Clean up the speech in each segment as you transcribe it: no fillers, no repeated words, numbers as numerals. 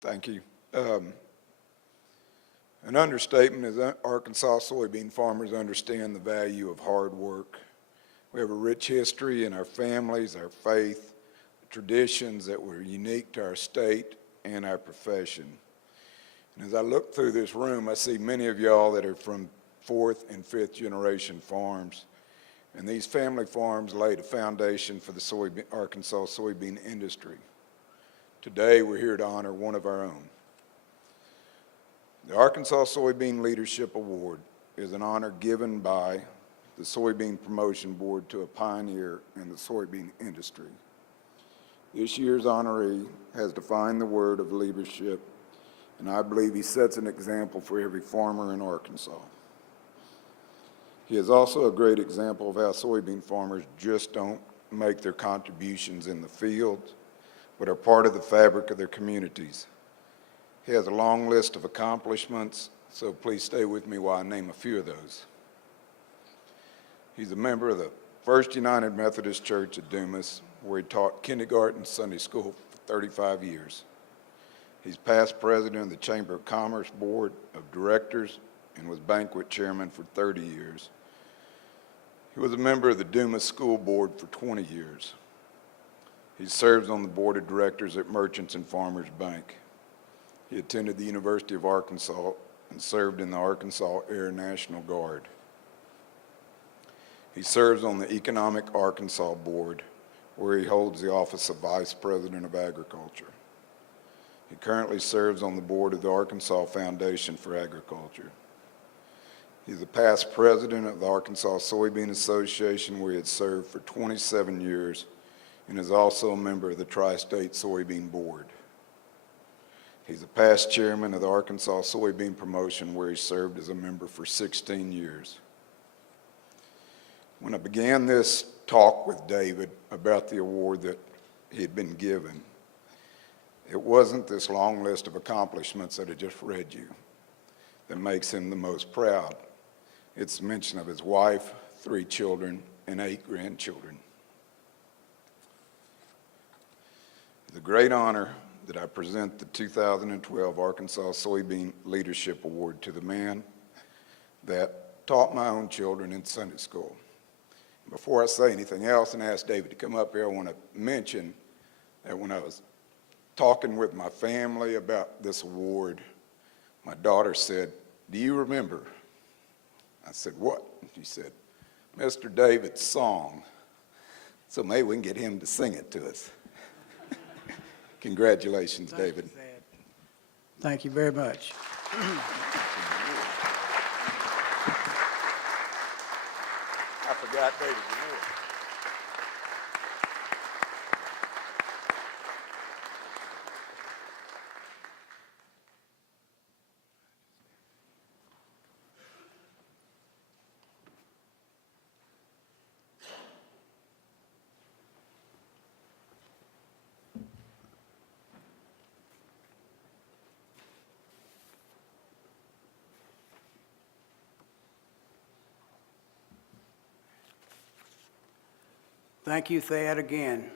Thank you. An understatement is that Arkansas soybean farmers understand the value of hard work. We have a rich history in our families, our faith, traditions that were unique to our state and our profession. And as I look through this room, I see many of y'all that are from fourth and fifth generation farms. And these family farms laid a foundation for the Arkansas soybean industry. Today, we're here to honor one of our own. The Arkansas Soybean Leadership Award is an honor given by the Soybean Promotion Board to a pioneer in the soybean industry. This year's honoree has defined the word of leadership, and I believe he sets an example for every farmer in Arkansas. He is also a great example of how soybean farmers just don't make their contributions in the field, but are part of the fabric of their communities. He has a long list of accomplishments, so please stay with me while I name a few of those. He's a member of the First United Methodist Church at Dumas, where he taught kindergarten and Sunday school for 35 years. He's past president of the Chamber of Commerce Board of Directors and was banquet chairman for 30 years. He was a member of the Dumas School Board for 20 years. He serves on the board of directors at Merchants and Farmers Bank. He attended the University of Arkansas and served in the Arkansas Air National Guard. He serves on the Economic Arkansas Board, where he holds the office of Vice President of Agriculture. He currently serves on the board of the Arkansas Foundation for Agriculture. He's a past president of the Arkansas Soybean Association, where he had served for 27 years, and is also a member of the Tri-State Soybean Board. He's a past chairman of the Arkansas Soybean Promotion, where he served as a member for 16 years. When I began this talk with David about the award that he had been given, it wasn't this long list of accomplishments that I just read you that makes him the most proud. It's the mention of his wife, 3 children, and 8 grandchildren. It's a great honor that I present the 2012 Arkansas Soybean Leadership Award to the man that taught my own children in Sunday school. Before I say anything else and ask David to come up here, I want to mention that when I was talking with my family about this award, my daughter said, "Do you remember?" I said, "What?" She said, "Mr. David's song. So maybe we can get him to sing it to us." Congratulations, David. Thank you very much. I forgot David's award. Thank you, Thad, again.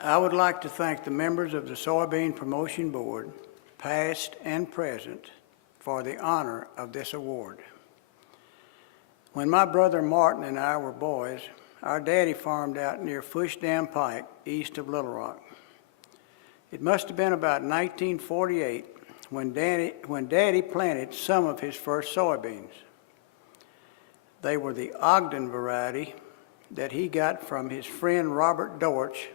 I would like to thank the members of the Soybean Promotion Board, past and present, for the honor of this award. When my brother Martin and I were boys, our daddy farmed out near Fush Dam Pike, east of Little Rock. It must have been about 1948 when Daddy planted some of his first soybeans. They were the Ogden variety that he got from his friend Robert Dortch,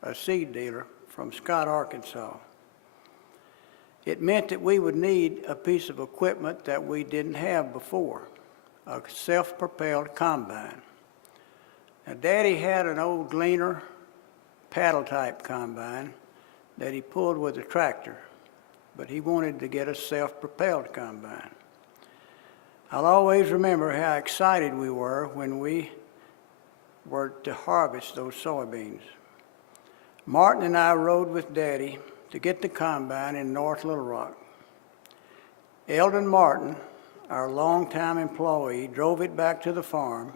a seed dealer from Scott, Arkansas. It meant that we would need a piece of equipment that we didn't have before, a self-propelled combine. Now, Daddy had an old Gleaner paddle-type combine that he pulled with a tractor, but he wanted to get a self-propelled combine. I'll always remember how excited we were when we were to harvest those soybeans. Martin and I rode with Daddy to get the combine in North Little Rock. Eldon Martin, our longtime employee, drove it back to the farm,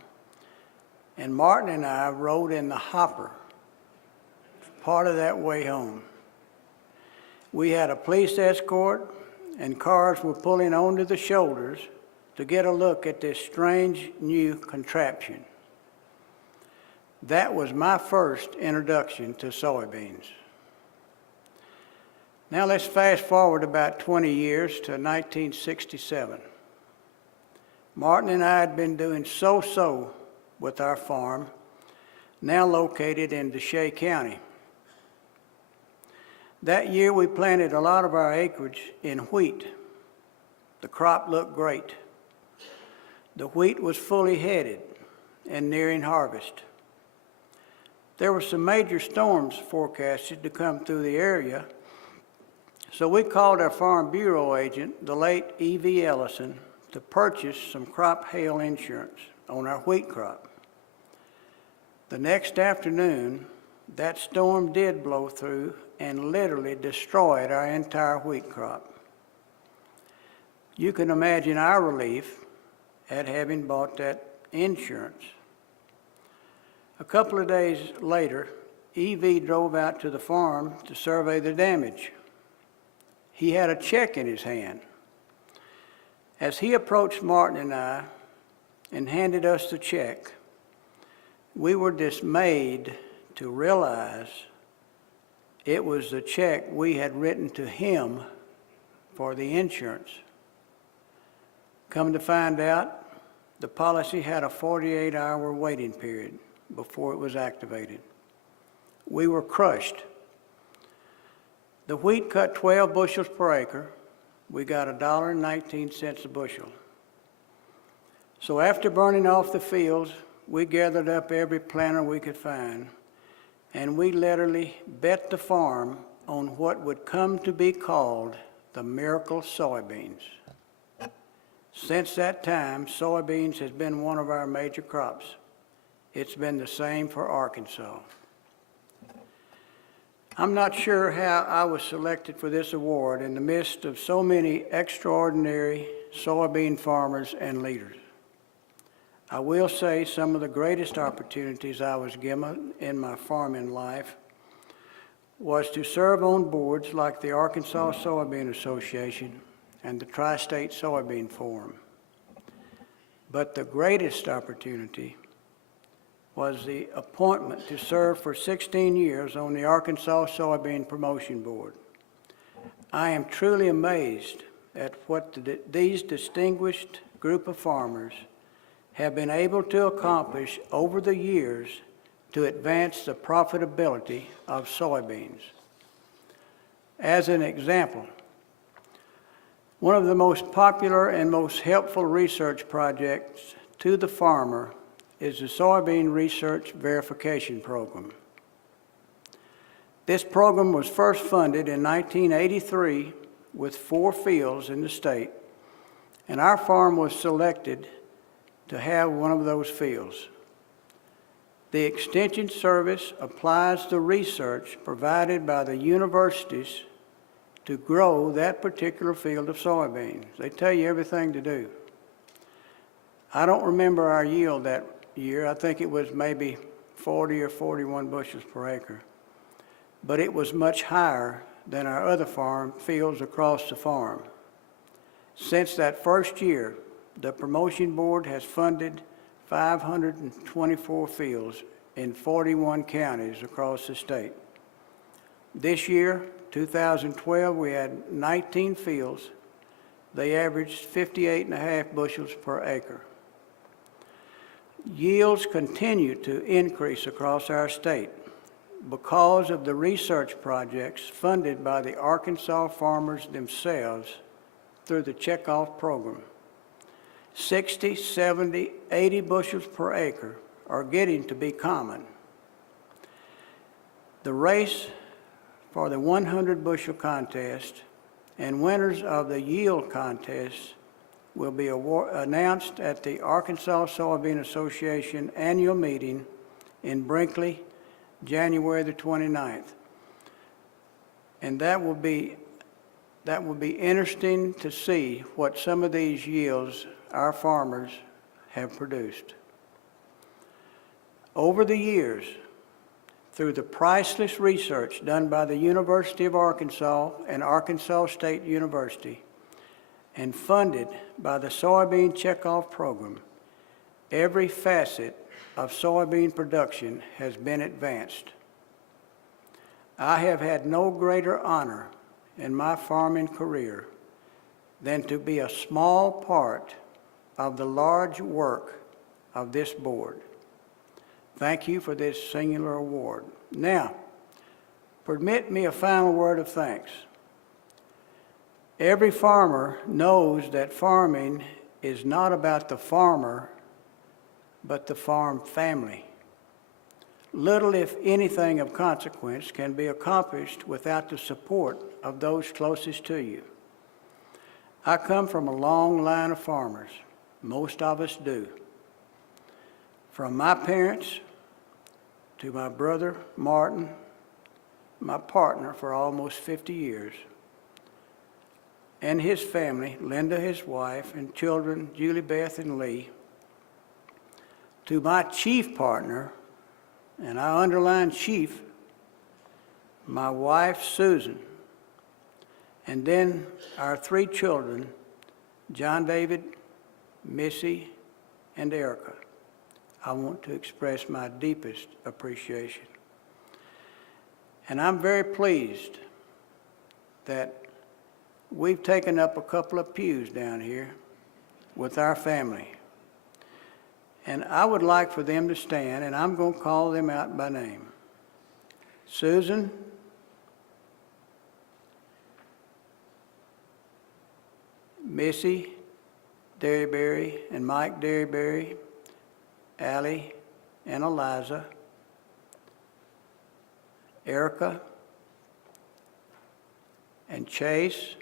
and Martin and I rode in the hopper part of that way home. We had a police escort, and cars were pulling onto the shoulders to get a look at this strange new contraption. That was my first introduction to soybeans. Now let's fast forward about 20 years to 1967. Martin and I had been doing so-so with our farm, now located in DeShay County. That year we planted a lot of our acreage in wheat. The crop looked great. The wheat was fully headed and nearing harvest. There were some major storms forecasted to come through the area, so we called our Farm Bureau agent, the late E.V. Ellison, to purchase some crop hail insurance on our wheat crop. The next afternoon, that storm did blow through and literally destroyed our entire wheat crop. You can imagine our relief at having bought that insurance. A couple of days later, E.V. drove out to the farm to survey the damage. He had a check in his hand. As he approached Martin and I and handed us the check, we were dismayed to realize it was the check we had written to him for the insurance. Come to find out, the policy had a 48-hour waiting period before it was activated. We were crushed. The wheat cut 12 bushels per acre. We got $1.19 a bushel. So after burning off the fields, we gathered up every planter we could find, and we literally bet the farm on what would come to be called the miracle soybeans. Since that time, soybeans has been one of our major crops. It's been the same for Arkansas. I'm not sure how I was selected for this award in the midst of so many extraordinary soybean farmers and leaders. I will say some of the greatest opportunities I was given in my farming life was to serve on boards like the Arkansas Soybean Association and the Tri-State Soybean Forum. But the greatest opportunity was the appointment to serve for 16 years on the Arkansas Soybean Promotion Board. I am truly amazed at what these distinguished group of farmers have been able to accomplish over the years to advance the profitability of soybeans. As an example, one of the most popular and most helpful research projects to the farmer is the Soybean Research Verification Program. This program was first funded in 1983 with 4 fields in the state, and our farm was selected to have one of those fields. The Extension Service applies the research provided by the universities to grow that particular field of soybeans. They tell you everything to do. I don't remember our yield that year. I think it was maybe 40 or 41 bushels per acre. But it was much higher than our other farm fields across the farm. Since that first year, the Promotion Board has funded 524 fields in 41 counties across the state. This year, 2012, we had 19 fields. They averaged 58.5 bushels per acre. Yields continue to increase across our state because of the research projects funded by the Arkansas farmers themselves through the checkoff program. 60, 70, 80 bushels per acre are getting to be common. The race for the 100 bushel contest and winners of the yield contest will be announced at the Arkansas Soybean Association annual meeting in Brinkley, January the 29th. And that will be interesting to see what some of these yields our farmers have produced. Over the years, through the priceless research done by the University of Arkansas and Arkansas State University and funded by the Soybean Checkoff Program, every facet of soybean production has been advanced. I have had no greater honor in my farming career than to be a small part of the large work of this board. Thank you for this singular award. Now, permit me a final word of thanks. Every farmer knows that farming is not about the farmer, but the farm family. Little, if anything, of consequence can be accomplished without the support of those closest to you. I come from a long line of farmers. Most of us do. From my parents to my brother Martin, my partner for almost 50 years, and his family, Linda, his wife, and children, Julie Beth and Lee, to my chief partner, and I underline chief, my wife Susan, and then our three children, John David, Missy, and Erica. I want to express my deepest appreciation. And I'm very pleased that we've taken up a couple of pews down here with our family. And I would like for them to stand, and I'm going to call them out by name. Susan, Missy Derryberry and Mike Derryberry, Allie and Eliza, Erica and Chase,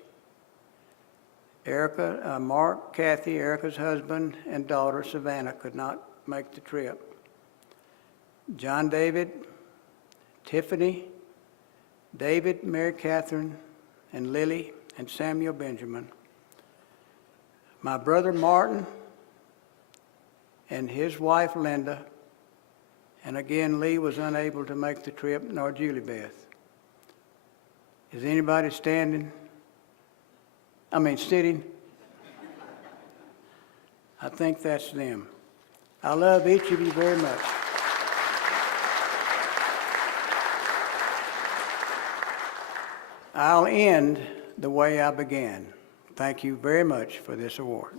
Erica, Mark, Kathy, Erica's husband and daughter Savannah could not make the trip. John David, Tiffany, David, Mary Catherine, and Lily and Samuel Benjamin. My brother Martin and his wife Linda, and again Lee was unable to make the trip, nor Julie Beth. Is anybody sitting? I think that's them. I love each of you very much. I'll end the way I began. Thank you very much for this award.